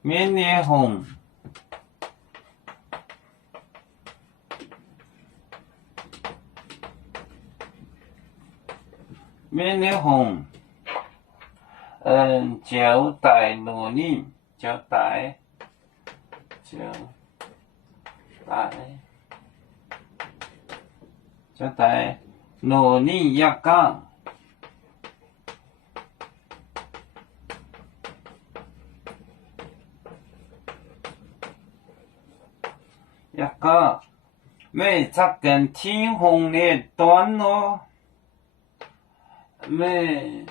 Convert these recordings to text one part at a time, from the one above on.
棉叶红，棉叶红，招待努力，招待努力一讲。一个每扎根天空的段落，每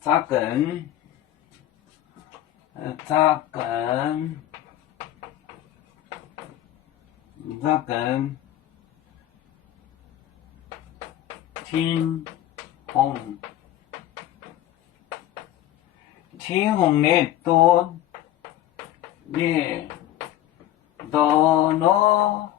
扎根天空的段的多诺，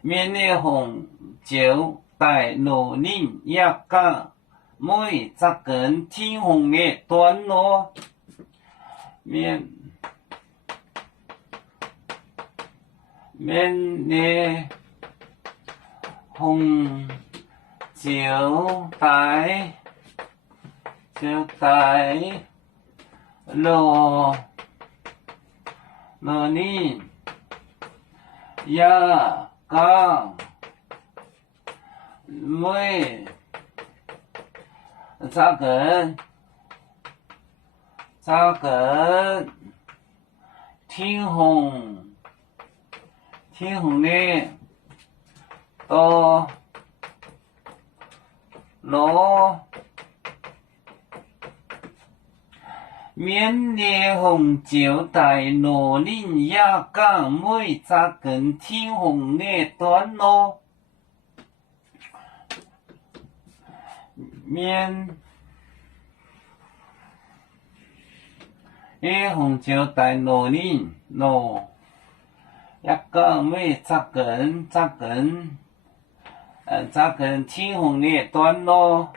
棉叶红招待努力一讲，每扎根天空的段落，棉叶红招待努力一讲，每扎根天空的多诺，棉叶红招待努力一讲，每扎根天空的段落，棉叶红招待努力一讲，每扎根天空的段落。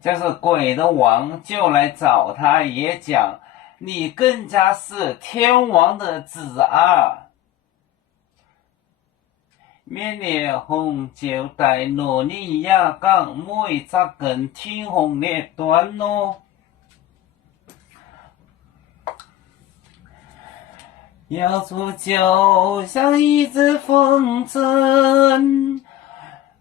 就是鬼的王就来找他，也讲你更加是天王的子啊。棉叶红招待努力一讲，每扎根天空的段落。要做就像一只风筝，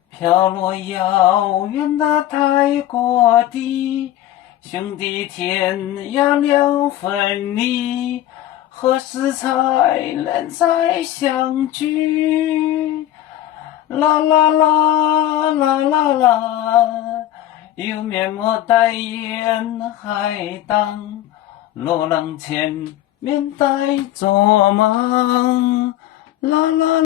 飘落遥远的泰国地，兄弟天涯两分离，何时才能再相聚？啦啦啦啦啦啦，有面膜代言海荡，罗浪前面带着忙，啦啦。